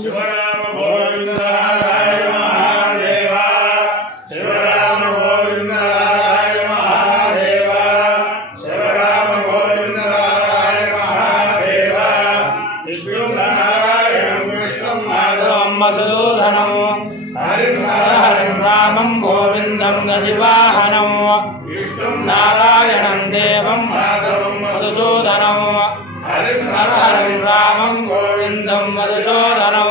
శివరామ గోవిందాయ మహాదేవ శివరామ గోవిందాయ మహాదేవ శివరామ గోవిందం మధుసూదనం.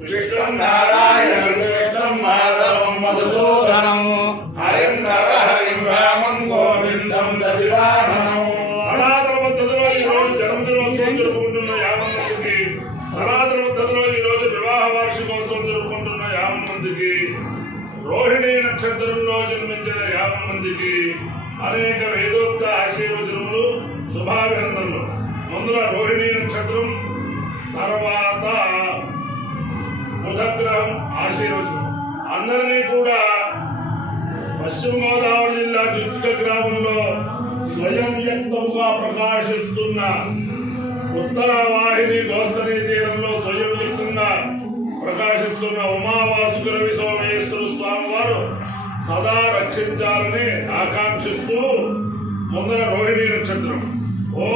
విష్ణు నారాయణం కృష్ణం మాధవం మధుసూదనం. హరిం నర హరిం రామం గోవిందం దదివాహనం సనాతన పద్ధతిలో ఈ రోజు జన్మదినోత్సవం జరుపుకుంటున్న యాభై మందికి సనాతన ఈ రోజు వివాహ వార్షికోత్సవం జరుపుకుంటున్న యాభై మందికి రోహిణి నక్షత్రంలో జన్మించిన యాభై మందికి అనేక వేదోక్త ఆశీర్వచనములు శుభాభినందనలు. ముందుల రోహిణి నక్షత్రం తర్వాత బుధగ్రహం ఆశీర్వచనం. అందరినీ కూడా పశ్చిమ గోదావరి జిల్లా జుత్తిక గ్రామంలో స్వయం వ్యక్తంగా ప్రకాశిస్తున్న ఉత్తర వాహిని దోస్తని తీరంలో స్వయం వ్యక్తంగా ప్రకాశిస్తున్న ఉమావాసుకు రవి సోమేశ్వర స్వామి వారు సదా రక్షించాలని ఆకాంక్షిస్తూ ముందర రోహిణి నక్షత్రం. ఓ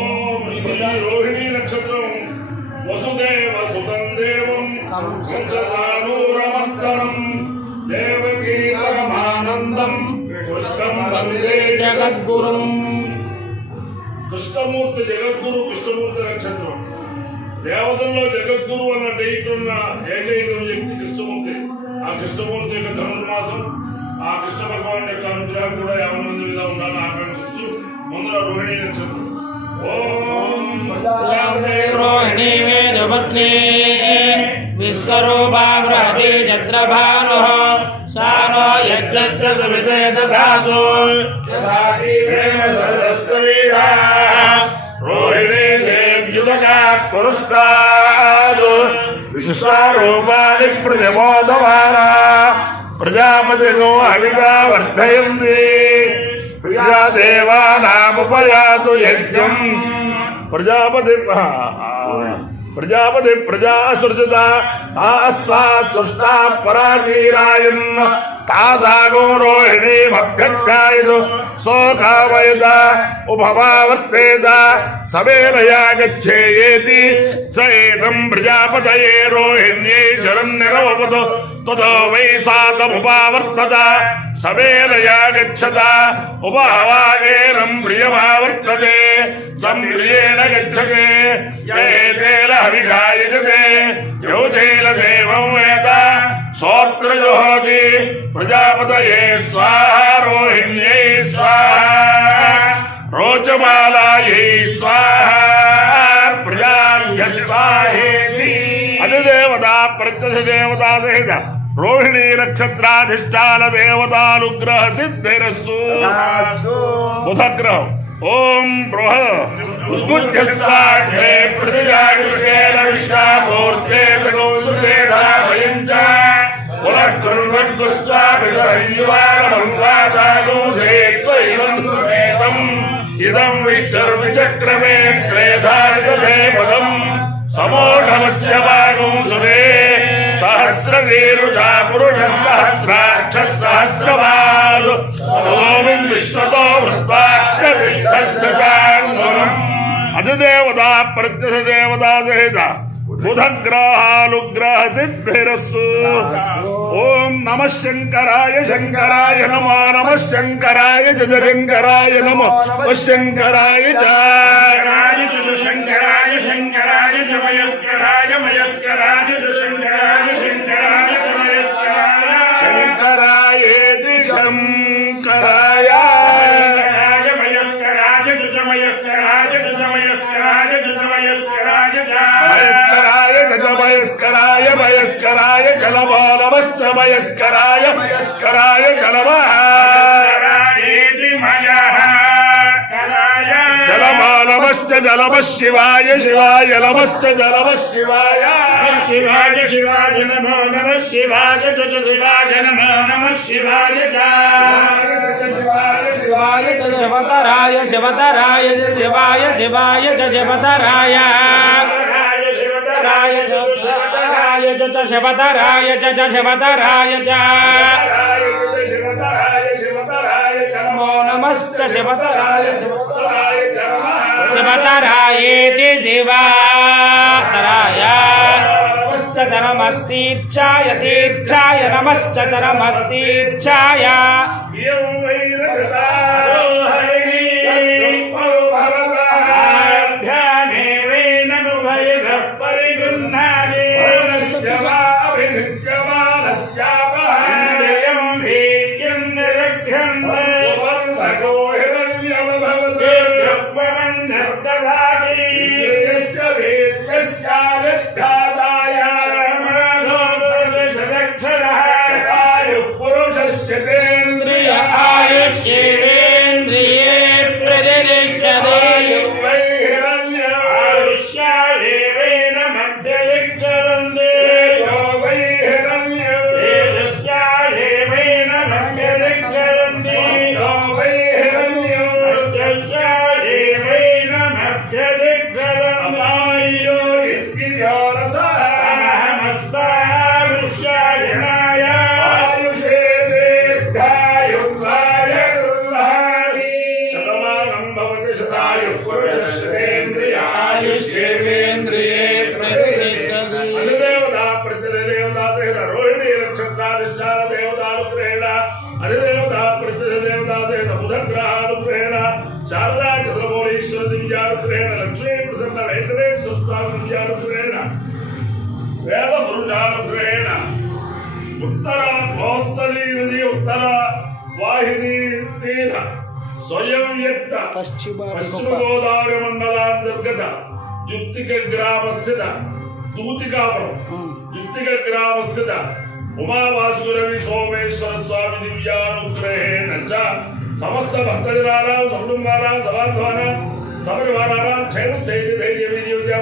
దేవం సంసదానూరమర్దనం దేవకీ పరమానందం. కృష్ణం వందే జగద్గురుం. కృష్ణమూర్తి జగద్గురు కృష్ణమూర్తి నక్షత్రం. దేవతల్లో జగద్గురు అన్న డేట్ ఉన్న ఏకైక వ్యక్తి కృష్ణమూర్తి? ఆ కృష్ణమూర్తి యొక్క ధనుర్మాసం. ఆ కృష్ణ భగవాన్ యొక్క అనుగ్రహం కూడా యాభై మంది మీద ఉండాలని ఆకాంక్షిస్తూ ముందర రోహిణీ నక్షత్రం. ఓం రోహిణీ వేదపత్ని दधातु रोहिणी देव्युतकात् पुरस्तात् विशिष्टारूपाणि प्रजमोदमाना प्रजापतिनो हविता वर्धयन्ति। प्रिया देवानामुपयातु यज्ञम्। प्रजापति प्रजापति प्रजा सृजता तास्मात् सुष्टा पराजीरायन् తాస్మాత్ సృష్టా పరాజీరాయన్ తాసాగో రోహిణీ మగ్గత్యాయుడు సోకామయత ఉపమావర్తేత సవేలయా గచ్చేయేతి స ఏతం ప్రజాపతయే రోహిణ్యై శరణ్యరవపతు తదో వై సాతముపావర్తత సవేలయా గచ్చత ఉపహవాగేనం ప్రియమావర్తతే సంప్రియేణ గచ్చతే ఏతేన హవిషాయజతే యోజేన దేవం వేద प्रजापतये स्वाहा रोहिण्यै स्वाहा रोचमालायै स्वाहा प्रजायस्वाहेति अनुदेवता प्रत्यधिदेवता सहित रोहिणी नक्षत्राधिष्ठान देवतानुग्रह सिद्धिरस्तु बुधग्रह ओम ब्रह उद्बुद्ध्यस्वाग्रे పునఃకుర్వन्तు స్వామిధరయ్యవారమన్వాదాగోసేత్వైవం ఇదం విష్ణుర్విచక్రమే త్రేధారితే పదం సమోఢమస్య వాగోసురే సహస్రశీరుషా పురుష సహస్రాక్ష సహస్రపాదు సోమిం విశ్వతో వృత్వాక్షరం అధిదేవతా ప్రత్యక్ష దేవతా సహిత बुधग्रहानुग्रह सिद्धिस्तु ओं नम शंकराय शंकराय नम नम। शंकराय जय शंकराय नम। शंकराय जय। शंकराय शंकराय जयस्कराय मयस्कराय मयस्कराय जय। शंकराय మయస్కరాయ జలమానమశ్చ మయస్కరాయ మయస్కరాయ జలమః జరాయేతి మయః కరాయ జలమానమశ్చ జలమ శివాయ శివాయ నమశ్చ జలమ శివాయ శివాయ శివాయ నమో నమ శివాయ జయ శివాయ నమో నమ శివాయ శివాయ చ శివతరాయ శివతరాయ శివాయ శివాయ శివతరాయ. శివతరాయ శివతరాయ శివతరాయ శివతరాయ చ చ చ. నమో నమశ్చ శివతరాయ శివతరాయ నమః శివతరాయేతి శివాతరాయ. నమశ్చ చరమస్తీచ్ఛాయ స్వామి దివ్యానుగ్రహేణ వేద పురుషానుగ్రహేణ ఉత్తర నది ఉత్తర వాహిని స్వయం వ్యక్త పశ్చిమ గోదావరి మండలాంతర్గత జుత్తిక గ్రామ స్థిత దూతికాపురం జుత్తిక గ్రామ స్థిత ఉమావాసురవి సోమేశ్వర స్వామి దివ్యానుగ్రహేణ సమస్త భక్తజనానాం సకుటుంబానాం సమాధ్వానాం സമരമാറാൻ ക്ഷേമസേന ധൈര്യം വിനിയോഗിക്കാൻ